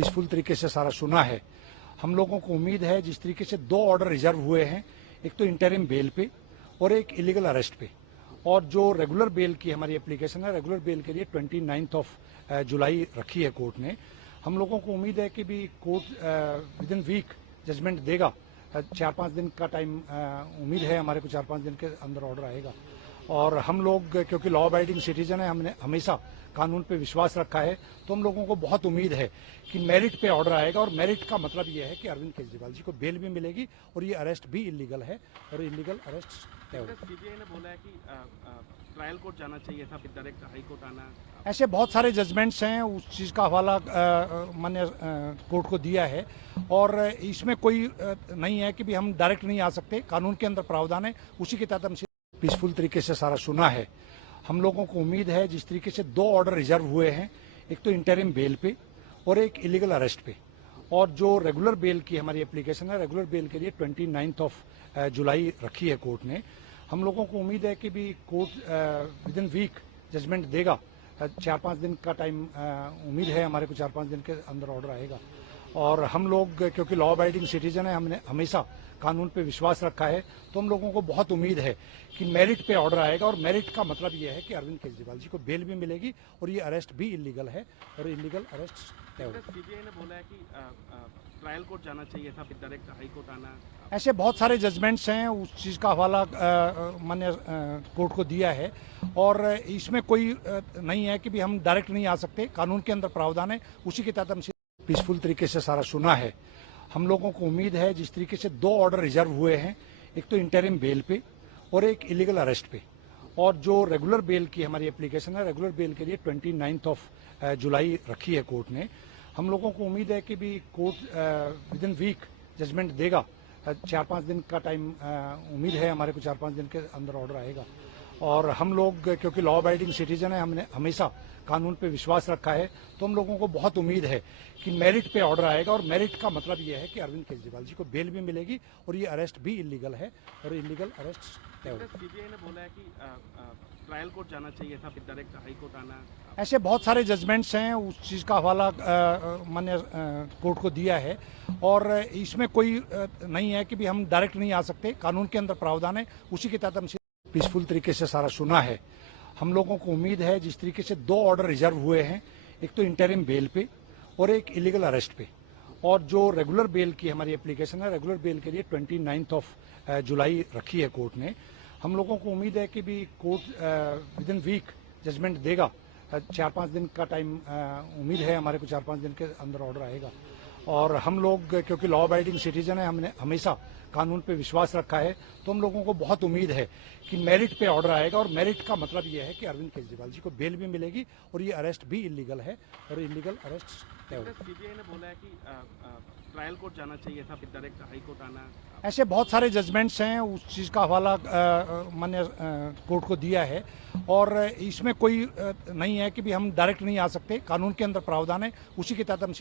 Peaceful तरीके से सारा सुना है। हम लोगों को उम्मीद है जिस तरीके से दो ऑर्डर रिजर्व हुए हैं, एक तो इंटरिम बेल पे और एक इलीगल अरेस्ट पे, और जो रेगुलर बेल की हमारी एप्लीकेशन है, रेगुलर बेल के लिए 29 जुलाई रखी है कोर्ट ने। हम लोगों को उम्मीद है कि भी court within week judgment देगा। 4-5 दिन का टाइम उम्मीद है हमारे को, 4-5 दिन के अंदर ऑर्डर आएगा। और हम लोग क्योंकि लॉ अबाइडिंग सिटीजन है, हमने हमेशा कानून पे विश्वास रखा है, तो हम लोगों को बहुत उम्मीद है कि मेरिट पे ऑर्डर आएगा। और मेरिट का मतलब ये है कि अरविंद केजरीवाल जी को बेल भी मिलेगी और ये अरेस्ट भी इलीगल है और इलीगल अरेस्ट तय होगा। सीबीआई ने बोला है कि ट्रायल कोर्ट जाना चाहिए था, फिर डायरेक्ट हाई कोर्ट आना। ऐसे बहुत सारे जजमेंट्स हैं, उस चीज़ का हवाला मैंने कोर्ट को दिया है। और इसमें कोई नहीं है कि भी हम डायरेक्ट नहीं आ सकते, कानून के अंदर प्रावधान है, उसी के तहत हम पीसफुल तरीके से सारा सुना है। हम लोगों को उम्मीद है जिस तरीके से दो ऑर्डर रिजर्व हुए हैं, एक तो इंटरिम बेल पे और एक इलीगल अरेस्ट पे, और जो रेगुलर बेल की हमारी एप्लीकेशन है, रेगुलर बेल के लिए 29 जुलाई रखी है कोर्ट ने। हम लोगों को उम्मीद है कि भी court within week judgment देगा। 4-5 दिन का टाइम उम्मीद है हमारे को, 4-5 दिन के अंदर ऑर्डर आएगा। और हम लोग क्योंकि लॉ अबाइडिंग सिटीजन है, हमने हमेशा कानून पे विश्वास रखा है, तो हम लोगों को बहुत उम्मीद है कि मेरिट पे ऑर्डर आएगा। और मेरिट का मतलब ये है कि अरविंद केजरीवाल जी को बेल भी मिलेगी और ये अरेस्ट भी इलीगल है और इलीगल अरेस्ट तय होगा। सीबीआई ने बोला है कि ट्रायल कोर्ट जाना चाहिए था, फिर डायरेक्ट हाई कोर्ट आना। ऐसे बहुत सारे जजमेंट्स हैं, उस चीज़ का हवाला मैंने कोर्ट को दिया है। और इसमें कोई नहीं है कि भी हम डायरेक्ट नहीं आ सकते, कानून के अंदर प्रावधान है, उसी के तहत हम पीसफुल तरीके से सारा सुना है। हम लोगों को उम्मीद है जिस तरीके से दो ऑर्डर रिजर्व हुए हैं, एक तो इंटरिम बेल पे और एक इलीगल अरेस्ट पे, और जो रेगुलर बेल की हमारी एप्लीकेशन है, रेगुलर बेल के लिए 29 जुलाई रखी है कोर्ट ने। हम लोगों को उम्मीद है कि भी court within week judgment देगा। 4-5 दिन का टाइम उम्मीद है हमारे को, 4-5 दिन के अंदर ऑर्डर आएगा। और हम लोग क्योंकि लॉ अबाइडिंग सिटीजन है, हमने हमेशा कानून पे विश्वास रखा है, तो हम लोगों को बहुत उम्मीद है कि मेरिट पे ऑर्डर आएगा। और मेरिट का मतलब ये है कि अरविंद केजरीवाल जी को बेल भी मिलेगी और ये अरेस्ट भी इलीगल है और इलीगल अरेस्ट तय होगा। सीबीआई ने बोला है कि ट्रायल कोर्ट जाना चाहिए था, फिर डायरेक्ट हाई कोर्ट आना। ऐसे बहुत सारे जजमेंट्स हैं, उस चीज़ का हवाला मैंने कोर्ट को दिया है। और इसमें कोई नहीं है कि भी हम डायरेक्ट नहीं आ सकते, कानून के अंदर प्रावधान है, उसी के तहत हम पीसफुल तरीके से सारा सुना है। हम लोगों को उम्मीद है जिस तरीके से दो ऑर्डर रिजर्व हुए हैं, एक तो इंटरिम बेल पे और एक इलीगल अरेस्ट पे, और जो रेगुलर बेल की हमारी एप्लीकेशन है, रेगुलर बेल के लिए 29 जुलाई रखी है कोर्ट ने। हम लोगों को उम्मीद है कि भी court within week judgment देगा। 4-5 दिन का टाइम उम्मीद है हमारे को, 4-5 दिन के अंदर ऑर्डर आएगा। और हम लोग क्योंकि लॉ अबाइडिंग सिटीजन है, हमने हमेशा कानून पे विश्वास रखा है, तो हम लोगों को बहुत उम्मीद है कि मेरिट पे ऑर्डर आएगा। और मेरिट का मतलब ये है कि अरविंद केजरीवाल जी को बेल भी मिलेगी और ये अरेस्ट भी इलीगल है और इलीगल अरेस्ट तय होगा। सीबीआई ने बोला है कि ट्रायल कोर्ट जाना चाहिए था, फिर डायरेक्ट हाई कोर्ट आना। ऐसे बहुत सारे जजमेंट्स हैं, उस चीज़ का हवाला मैंने कोर्ट को दिया है। और इसमें कोई नहीं है कि भी हम डायरेक्ट नहीं आ सकते, कानून के अंदर प्रावधान है, उसी के तहत हम